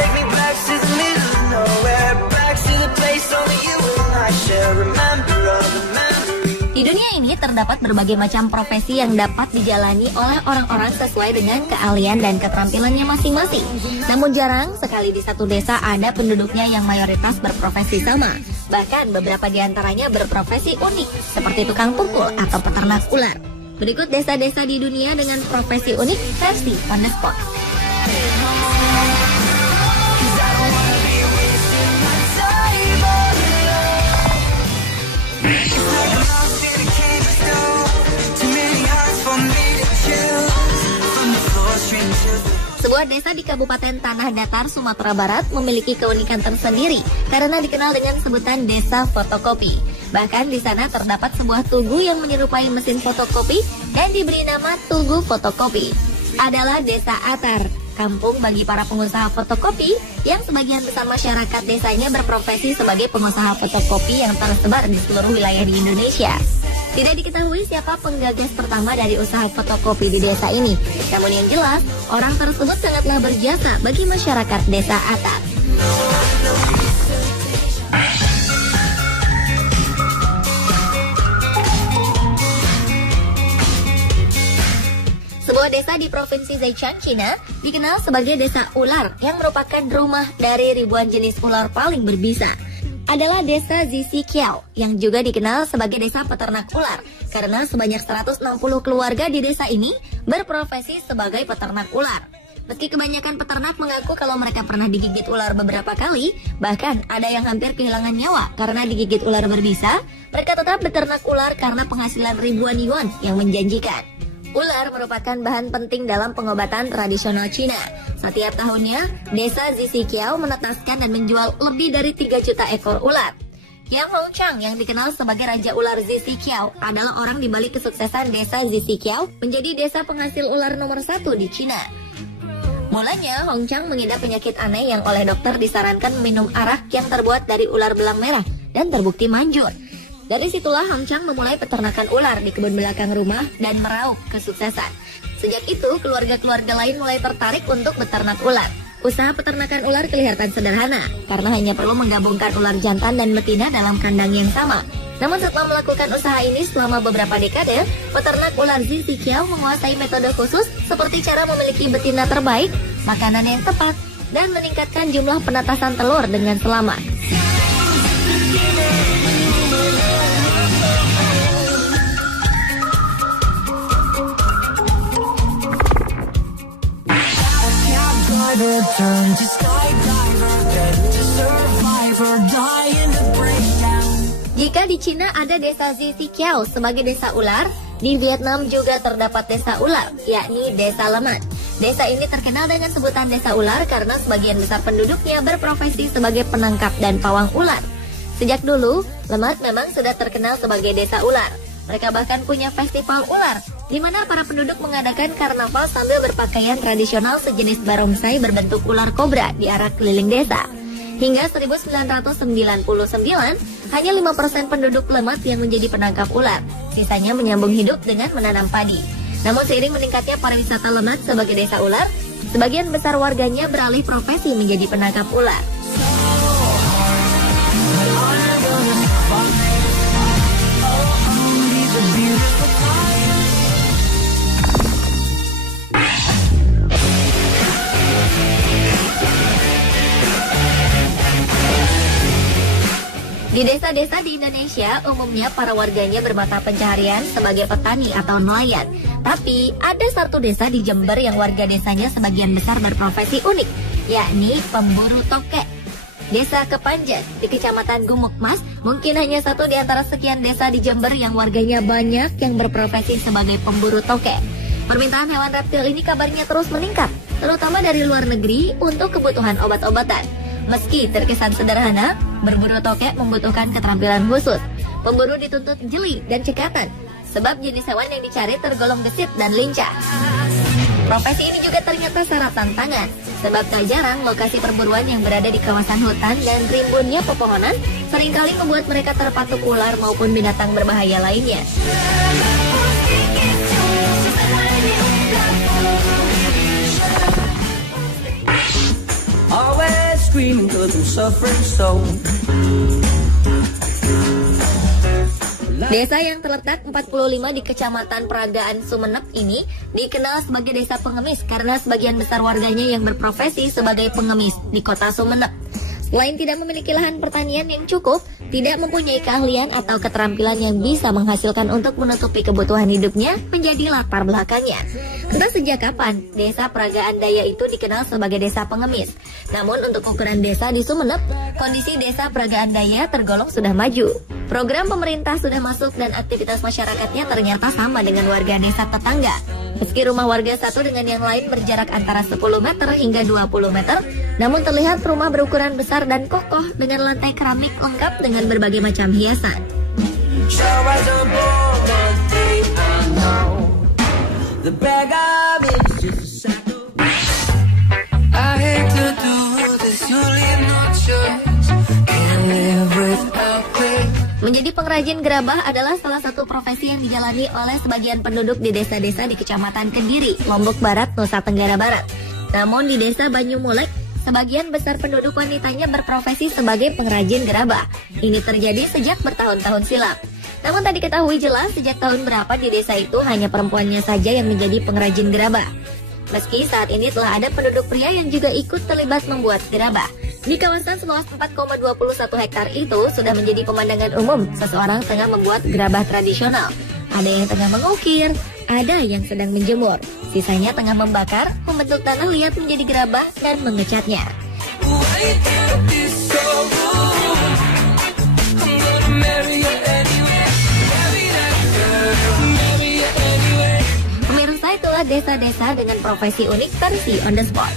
Take me back to the middle of nowhere, back to the place only you and I share. Remember all the memories. Di dunia ini terdapat berbagai macam profesi yang dapat dijalani oleh orang-orang sesuai dengan keahlian dan keterampilannya masing-masing. Namun jarang sekali di satu desa ada penduduknya yang mayoritas berprofesi sama. Bahkan beberapa di antaranya berprofesi unik, seperti tukang pukul atau peternak ular. Berikut desa-desa di dunia dengan profesi unik versi on the spot. Sebuah desa di Kabupaten Tanah Datar, Sumatera Barat memiliki keunikan tersendiri karena dikenal dengan sebutan desa fotokopi. Bahkan di sana terdapat sebuah tugu yang menyerupai mesin fotokopi dan diberi nama Tugu Fotokopi. Adalah Desa Atar, kampung bagi para pengusaha fotokopi yang sebagian besar masyarakat desanya berprofesi sebagai pengusaha fotokopi yang tersebar di seluruh wilayah di Indonesia. Tidak diketahui siapa penggagas pertama dari usaha fotokopi di desa ini. Namun yang jelas, orang tersebut sangatlah berjasa bagi masyarakat desa Atar. Sebuah desa di Provinsi Zhejiang, Cina, dikenal sebagai Desa Ular yang merupakan rumah dari ribuan jenis ular paling berbisa. Adalah desa Zisikiao yang juga dikenal sebagai desa peternak ular karena sebanyak 160 keluarga di desa ini berprofesi sebagai peternak ular. Meski kebanyakan peternak mengaku kalau mereka pernah digigit ular beberapa kali, bahkan ada yang hampir kehilangan nyawa karena digigit ular berbisa, mereka tetap beternak ular karena penghasilan ribuan yuan yang menjanjikan. Ular merupakan bahan penting dalam pengobatan tradisional Cina. Setiap tahunnya, desa Zisikiao menetaskan dan menjual lebih dari 3 juta ekor ular. Yang Hongchang yang dikenal sebagai Raja Ular Zisikiao adalah orang di balik kesuksesan desa Zisikiao menjadi desa penghasil ular nomor 1 di Cina. Mulanya, Hongchang mengidap penyakit aneh yang oleh dokter disarankan minum arak yang terbuat dari ular belang merah dan terbukti manjur. Dari situlah Hongchang memulai peternakan ular di kebun belakang rumah dan meraup kesuksesan. Sejak itu, keluarga-keluarga lain mulai tertarik untuk beternak ular. Usaha peternakan ular kelihatan sederhana, karena hanya perlu menggabungkan ular jantan dan betina dalam kandang yang sama. Namun setelah melakukan usaha ini selama beberapa dekade, peternak ular Zisikiao menguasai metode khusus seperti cara memiliki betina terbaik, makanan yang tepat, dan meningkatkan jumlah penetasan telur dengan selamat. Jika di Cina ada desa Zisikiao sebagai desa ular, di Vietnam juga terdapat desa ular, yakni desa Lemat. Desa ini terkenal dengan sebutan desa ular karena sebagian besar penduduknya berprofesi sebagai penangkap dan pawang ular. Sejak dulu, Lemat memang sudah terkenal sebagai desa ular. Mereka bahkan punya festival ular, di mana para penduduk mengadakan karnaval sambil berpakaian tradisional sejenis barongsai berbentuk ular kobra di arah keliling desa. Hingga 1999, hanya 5% penduduk Lemat yang menjadi penangkap ular. Sisanya menyambung hidup dengan menanam padi. Namun seiring meningkatnya pariwisata Lemat sebagai desa ular, sebagian besar warganya beralih profesi menjadi penangkap ular. Di desa-desa di Indonesia, umumnya para warganya bermata pencaharian sebagai petani atau nelayan. Tapi, ada satu desa di Jember yang warga desanya sebagian besar berprofesi unik, yakni pemburu tokek. Desa Kepanjen di Kecamatan Gumukmas mungkin hanya satu di antara sekian desa di Jember yang warganya banyak yang berprofesi sebagai pemburu tokek. Permintaan hewan reptil ini kabarnya terus meningkat, terutama dari luar negeri untuk kebutuhan obat-obatan. Meski terkesan sederhana, berburu tokek membutuhkan keterampilan khusus. Pemburu dituntut jeli dan cekatan, sebab jenis hewan yang dicari tergolong gesit dan lincah. Profesi ini juga ternyata syarat tantangan, sebab tak jarang lokasi perburuan yang berada di kawasan hutan dan rimbunnya pepohonan seringkali membuat mereka terpatuk ular maupun binatang berbahaya lainnya. Oh, well. screaming 'cause I'm suffering so. Desa yang terletak 45 di Kecamatan Peragaan Sumeneb ini dikenal sebagai desa pengemis karena sebagian besar warganya yang berprofesi sebagai pengemis di kota Sumeneb. Selain tidak memiliki lahan pertanian yang cukup, tidak mempunyai keahlian atau keterampilan yang bisa menghasilkan untuk menutupi kebutuhan hidupnya menjadi latar belakangnya. Entah sejak kapan desa Peragaan Daya itu dikenal sebagai desa pengemis. Namun untuk ukuran desa di Sumeneb, kondisi desa Peragaan Daya tergolong sudah maju. Program pemerintah sudah masuk dan aktivitas masyarakatnya ternyata sama dengan warga desa tetangga. Meski rumah warga satu dengan yang lain berjarak antara 10 meter hingga 20 meter, namun terlihat rumah berukuran besar dan kokoh dengan lantai keramik lengkap dengan berbagai macam hiasan. Menjadi pengrajin gerabah adalah salah satu profesi yang dijalani oleh sebagian penduduk di desa-desa di Kecamatan Kediri, Lombok Barat, Nusa Tenggara Barat. Namun di desa Banyumulek, sebagian besar penduduk wanitanya berprofesi sebagai pengrajin gerabah. Ini terjadi sejak bertahun-tahun silam. Namun tak diketahui jelas sejak tahun berapa di desa itu hanya perempuannya saja yang menjadi pengrajin gerabah. Meski saat ini telah ada penduduk pria yang juga ikut terlibat membuat gerabah. Di kawasan seluas 4,21 hektar itu sudah menjadi pemandangan umum seseorang tengah membuat gerabah tradisional. Ada yang tengah mengukir, ada yang sedang menjemur. Sisanya tengah membakar, membentuk tanah liat menjadi gerabah dan mengecatnya. Pemirsa, itulah desa-desa dengan profesi unik versi on the spot.